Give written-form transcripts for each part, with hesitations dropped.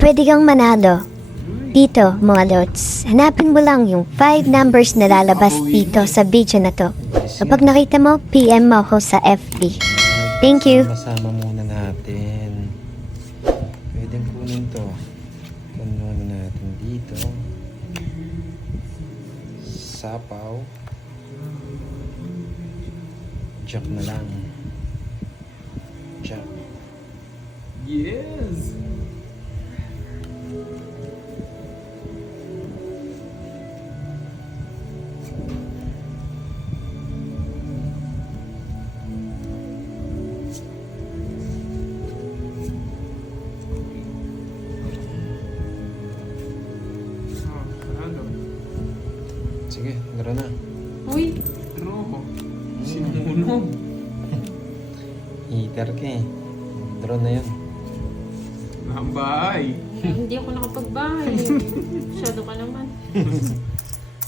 pwede kang manalo. Dito, mga lods, hanapin mo lang yung 5 numbers na lalabas dito sa video na to. Kapag nakita mo, PM mo ako sa FB. Thank you. Masama muna natin. Pwedeng kunin to. Kunin muna natin dito. Sapaw. Jack na lang. Jack. Yes! Sige, laro na. Uy! Draw! Sinunog! Heater ka eh. Draw na yun. Nambay! Hindi ako nakapagbahay. Masyado ka naman.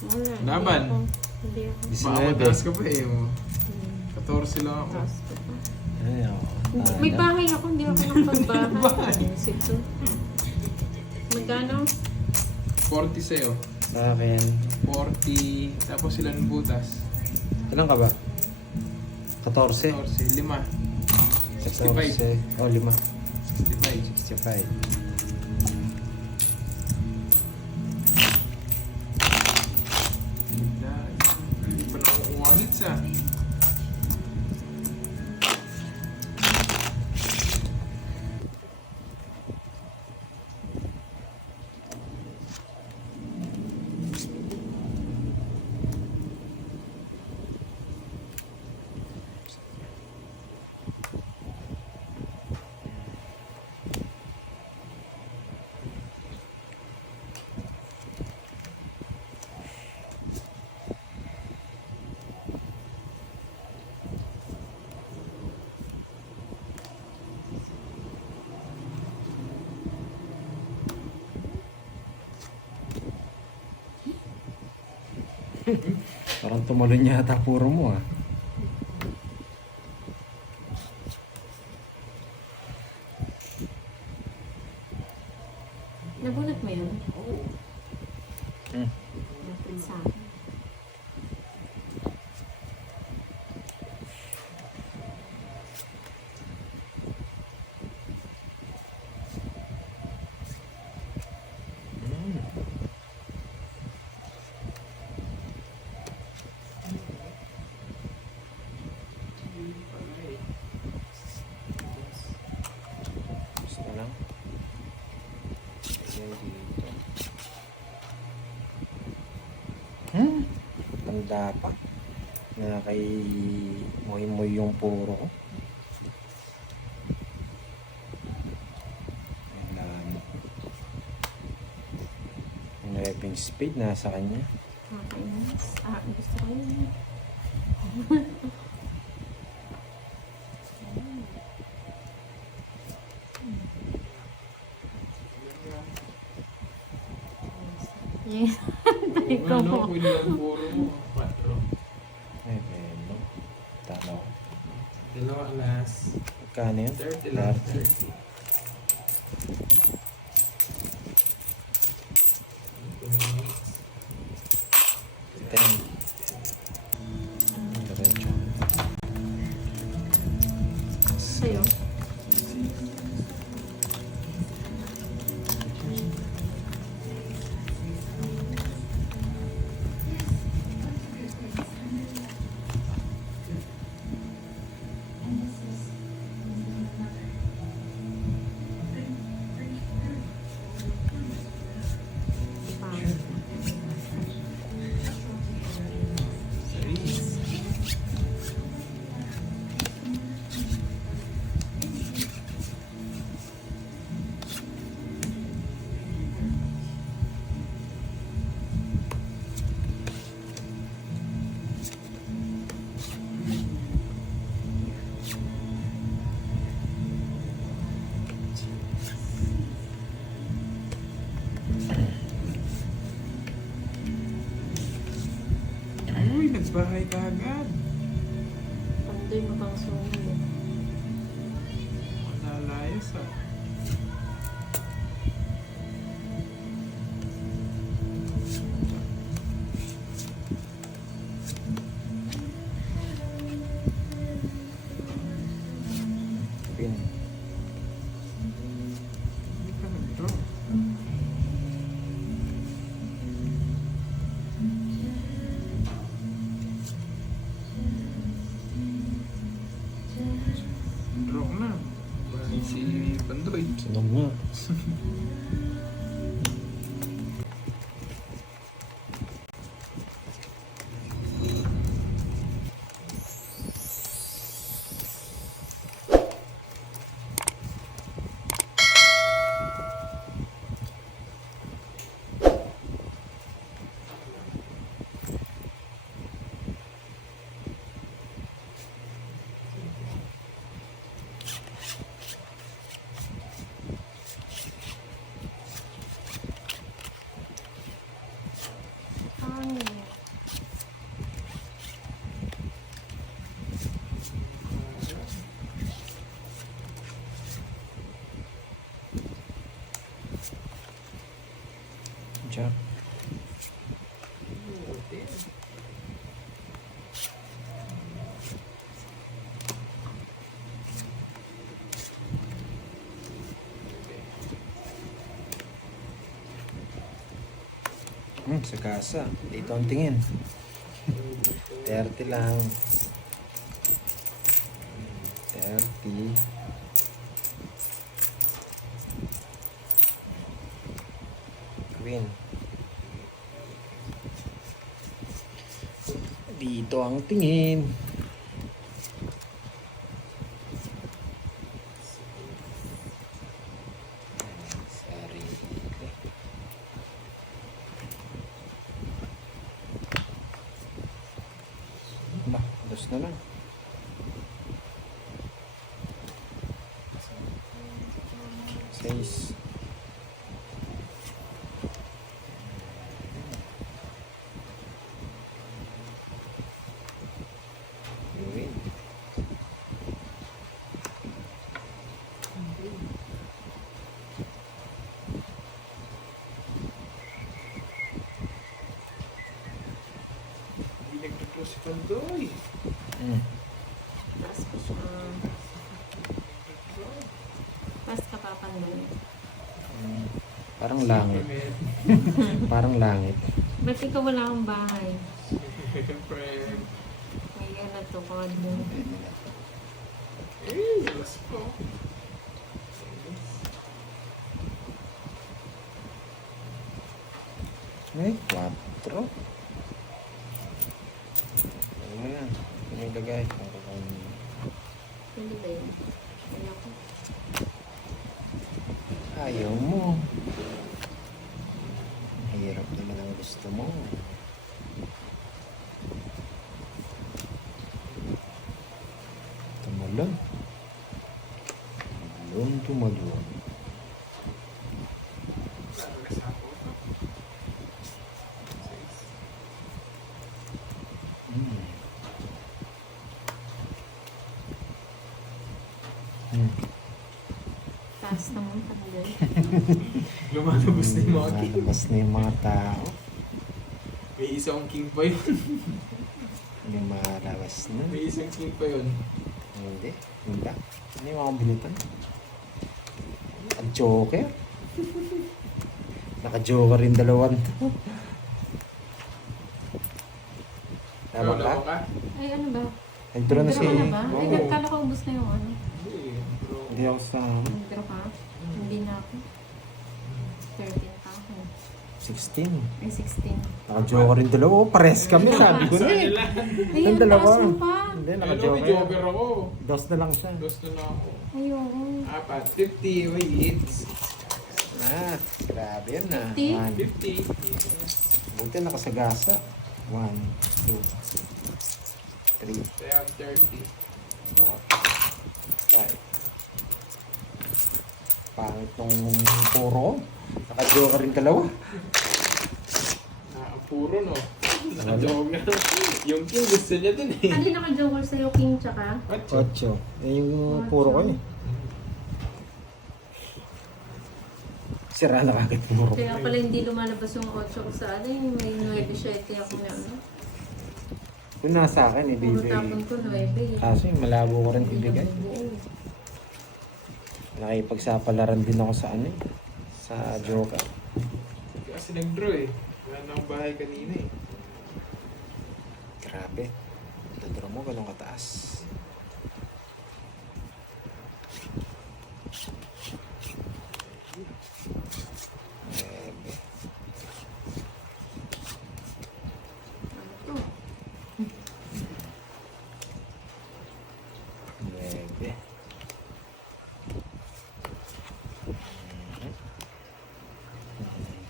Wala. Laban. Hindi ako. Makapataas ka pa eh. 14 lang ako. Taas ko pa. Ay, oo. May bahay ako, hindi ako nakapagbahay. Bahay? Sito. Magkano? 40 sa'yo. Sa akin. 40. Tapos ilan butas? Ilan ka ba? 14? 14. 5. 14. Oh, 5. 65. 65. Hindi pa nakukuha hits ah. Parang tumalon yata puro mo ah. Nabunot mo yun? Hmm. Napin sa akin. Gusto ko lang. Lagay dito. Tanda pa. Na kay moy-moy yung puro ko. Kailangan. Yung revving speed nasa kanya. Nakakainis. Gusto ko yun. Yes. Tayo Ano, ko. pwede lang puro mo. 4. Ay, pero. Talo. Dalawa last. Magkano yun? 30 lang. 30. 30. Ten. Diretso. Sa'yo. Bahay ka agad. Panday mo bang sungit? Malalayas ah. Ano? Jack. Sa kasa. Dito ang tingin. 30 lang. 30. Queen. Dito ang tingin. Sarili. Ba, dos na lang. Seis. Yun. Hindi nagtuturo si Pandoy. Taas ko siya. Taas ka pa, Pandoy. Parang langit. Parang langit. Ba't ikaw wala akong bahay? Friend. May ano to, kod mo. Eh, alas po. Ay, 4. Ano mo yan? Ano yung lagay? Hindi ba yun? Ayoko. Ayaw mo. Hirap naman ang gusto mo. Tumalon. Tumalon. Alas ako. Hmm. Hmm. Taas naman, Pandoy. Lumalabas na yung mga king. Lumalabas na yung mga tao. May isang king pa yun. Lumalabas na. May isang king pa yun. Hindi. Wala. Ano yung mga bulitan? Ang joker. Naka-joker rin dalawan to. Tama Wala ka? ka? Ay, ano ba? Nag-draw na si... Nag-draw ka na ba? Ay, Oo. nagkala ko ubus na yung ano. Hindi. Bro. Hindi ako sa... Nag-draw ka? Hindi na ako. 13 pa ako. 16. Ay, 16. Naka-joker rin dalawa. Oh, pares kami. Sabi ko na eh. Nila. Ay, Yung ang dalawa. taas mo pa. Hindi, Ano, may naka-joker. joker ako. Dos na lang siya. Dos na lang ako. Ayoko. 50. Wait. Ah, grabe yan na. 50? 50. Buti nakasagasa. 1, 2, 3, Kaya 30. 4, 5. Pangit nung puro. Naka-joker rin dalawa. Puro no. Naka-joker. Yung king gusto niya dun eh. Ano naka-joker sa'yo, King, tsaka? Ocho. 8. Eh, yung puro ko eh. Sira na kagad puro. Kaya pala hindi lumalabas yung 8 ko sa ano, yung may 9-7 ako na ano. Kung nasa akin, Puro ibibigay. tapon ko 9 eh. Kaso yung malabo ko rin Hindi ibigay. nabubuo. Nakipagsapalaran din ako sa ano eh. Sa joker. Kasi nag-draw eh. Wala na akong bahay kanina eh. Grabe. Dodro mo, ganun kataas.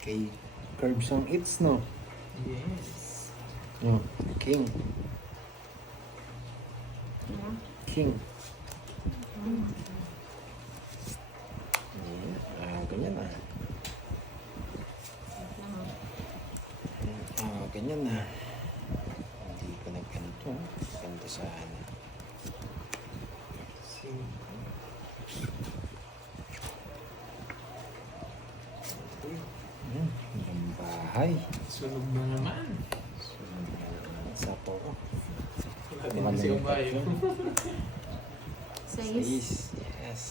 Kay Curbs ang hits, no? Yes. No, King. Yeah. King. Ganyan ah. Ganyan na. Hindi ko nagganito. Ganito sana. Ang bahay. Sunog na naman. Sa po. Wala din kasi yung bayo. Sais. Yes.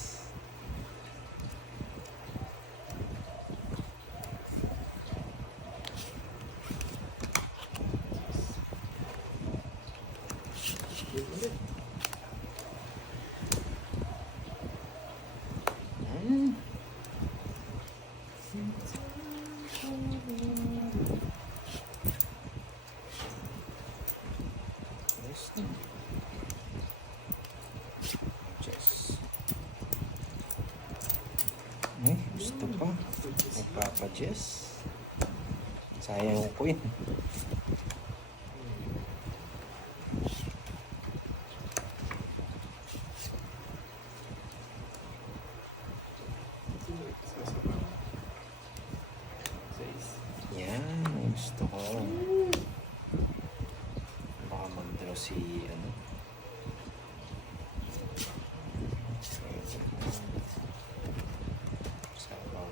Ay, gusto pa. Magpapa-Jess. Sayang yung coin. Yan, gusto ko. Baka mag-draw si ano. Sabaw.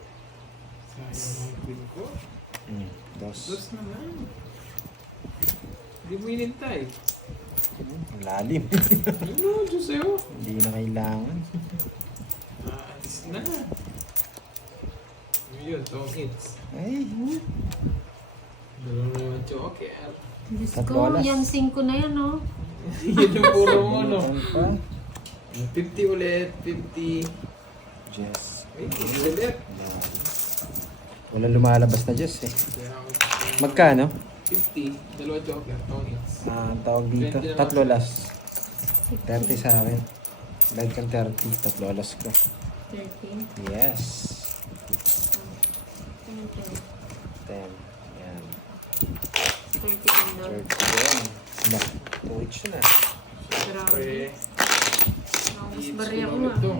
Sayang ang queen ko. Dos. Dos naman. Hindi mo inintay. Ang lalim. Ano, Diyos sa'yo? Hindi na kailangan. Aalis na. Yun, tong hits. Ay, Dalawang naman joker. Diyos Tatlo ko, alas. yan 5 na yan, oh. Yun yung puro mo, no? ano pa? 50 ulit, 50. Jess. Wait, ulit. Wala lumalabas na Jess eh. Kaya ako- Magkano? 50, dalawa joker, tong hits. Ang tawag dito, 20 naman. tatlo alas. 30 sa akin. Live kang 30, tatlo alas ko. 13. Yes. 10. 10. Yan. 30 din daw. 30 din. Nah, 2 each na. Siyempre, Grabe. Mas hits bari ako ko nga. lang ito.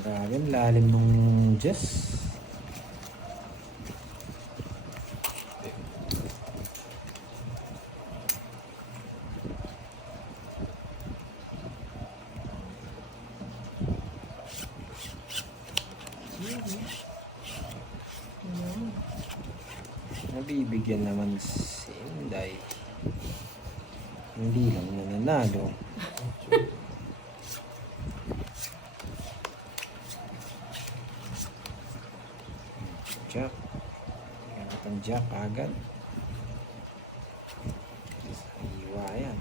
Grabe, ang lalim nung Jess. Nabibigyan naman si Inday. Hindi lang nananalo. Jack. Gamit ang Jack agad. Iwa yan.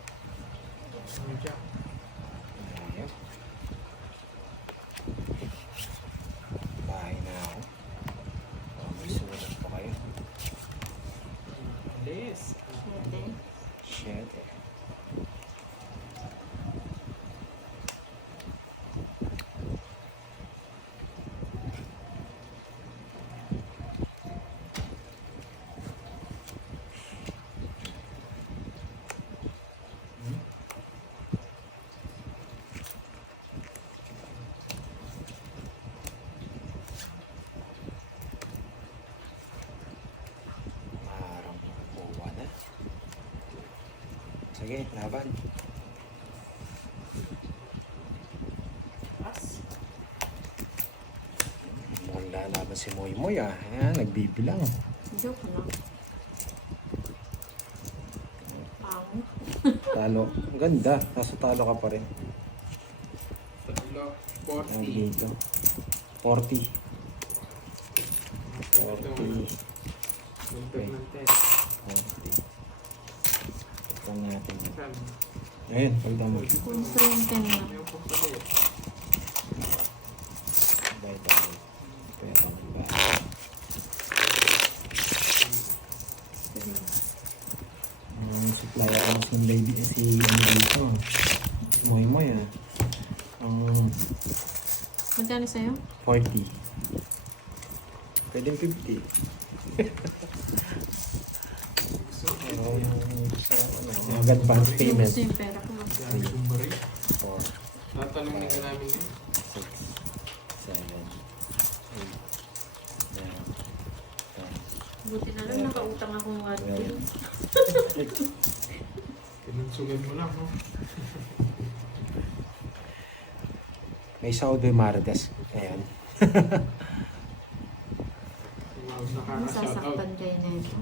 Ano siya? Ayaw. Bahay na ako. Baka may sulat pa kayo. Alis. 7. Shit. Marang makukuha na. Sige, laban. As. Mukhang lalaban si Moy Moy ah. Ayan, nagbibilang. Joke lang. Pangit. Talo. Ang ganda. Nasa talo ka pa rin. Tatlo. Ang 40. dito. 40. Ito 40. Magdag ng 10. 40. Ito natin. Saan? Ayun, pagda mo. Kung 10 na. Ayaw ko pala eh. Bye-bye. Ang lady si ano dito. Moy moy ah. Magkano sa'yo? 40. Pwedeng 50. Advance payment. Gusto yung pera ko. Yan, kumbari. 4, Tatanungin ka namin yun. 6, 7, 8, 9, 10. Buti na lang nakautang akong 1K. Pinunsugan mo lang, no? May Saudo Martes. Ayan. Nakaka-shoutout. Masasaktan kayo na ito.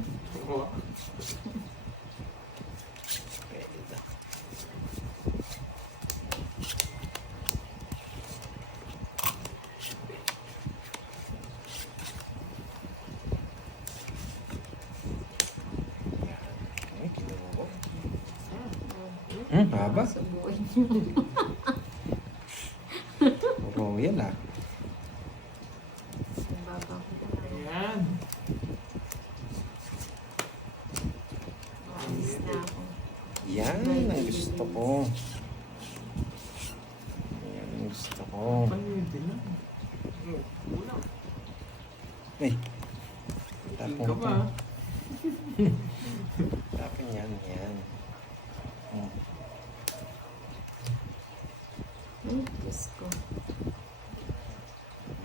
Oo. Pwede na. Ay, kinuha ko. Haba. Subuin niyo. Royal ah. Ang baba ko talaga. Ayan. Maalis na ako. Yan ang gusto ko. Yan ang gusto ko. Pwede lang. Ulang. Ay, Tingin ka ba? tapon yan, yan. Hmm. Ay, Diyos ko.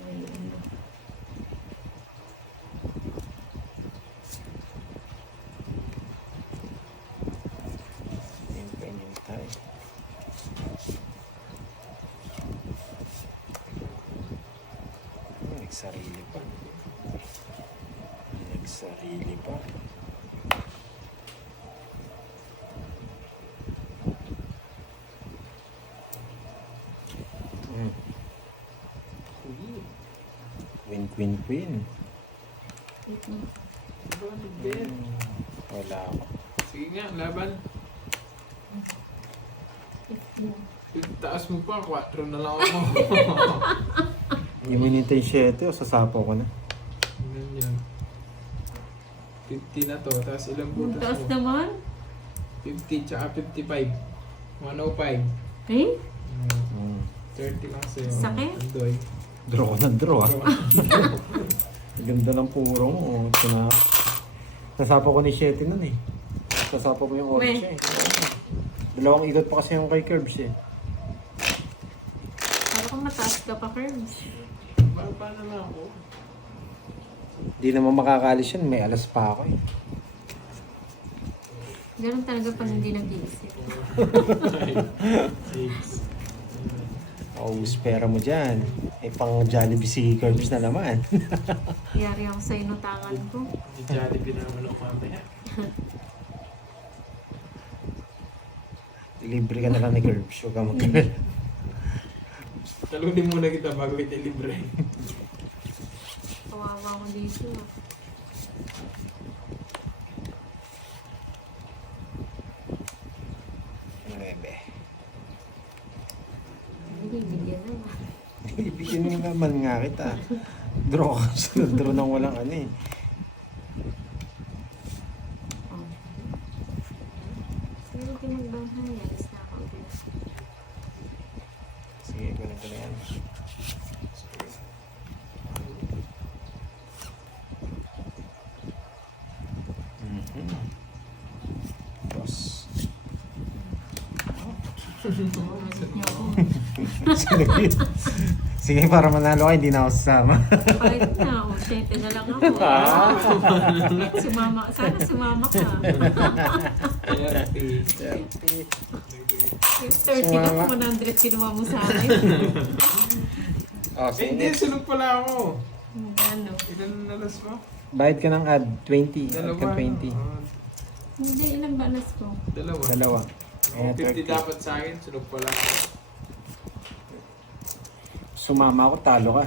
Ay, ano. Hintay. Nagsarili pa. Nagsarili pa. Hmm. Queen, queen, queen. Wait mo. Diba, bed? Wala ako. Sige nga, laban. Taas mo pa, 4 na lang ako. Hindi mo nintay 7 o sasapo ko na. Ganyan. 50 na to, tapos ilang Ang butas taas mo? naman. 50 tsaka 55. 105. Eh? Hmm. 30 lang sa'yo. Sakit? Andoy. Draw ko ng draw ah. Ganda ng puro mo. Nasapo ko ni 7 nun eh. Nasapo ko yung orange eh. Dalawang ikot pa kasi yung kay Curbs eh. Para kung mataas ka pa, Curbs. Baba na lang ako. Hindi naman makakalis yan. May alas pa ako eh. Ganun talaga pag hindi nag-iisip. 6. Oh, pera mo dyan. Eh, pang Jollibee si Curbs na naman. Yari ako sa inutangan ko. May Jollibee na naman ako mamaya. Libre ka na lang ni Curbs. Huwag ka magkalala. Talunin muna kita bago kita libre. Kawawa ko dito. Nuebe. Bibigyan naman. Ibigyan mo naman nga kita. Draw ka. Draw nang walang ano eh. Oh. Sige, pinagbahay. Alis na ako ulit. Sige, ganito na yan. Tapos, sige, sige, para manalo ka, hindi na ako sasama. Kahit na, 7 na lang ako. Sana sumama ka. Yung 30 lang, 100 kinuha mo sa akin. Oh, Hindi, sige. sunod pala ako. Ano? Ilan nalas mo? Bayad ka ng ad 20. Ad ka 20. Hindi, ilang balas ko? Dalawa. Dalawa. Oh, Ayan, 50 30. dapat sa akin, sunod pala ako. Sumama ako, talo ka.